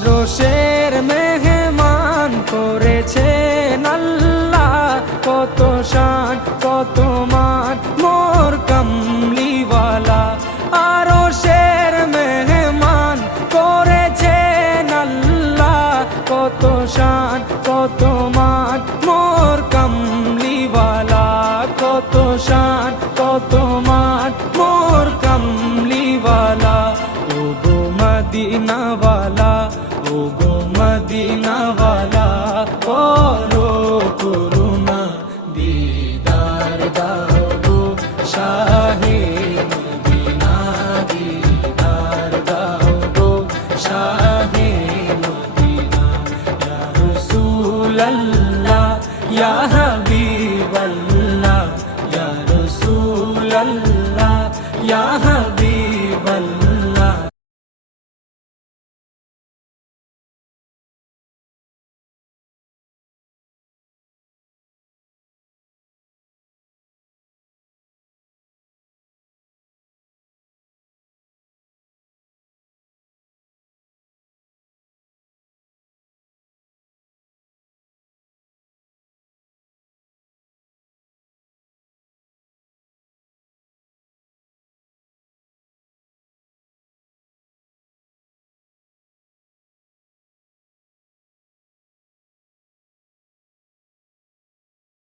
আরশের মেহমান করেছেন আল্লাহ, কত শান কত মান মোর কামলিওয়ালা। আরশের মেহমান করেছেন আল্লাহ, কত শান কত মান মোর কামলিওয়ালা, কত শান কত মান মোর কামলিওয়ালা। ও গো মদিনাওয়ালা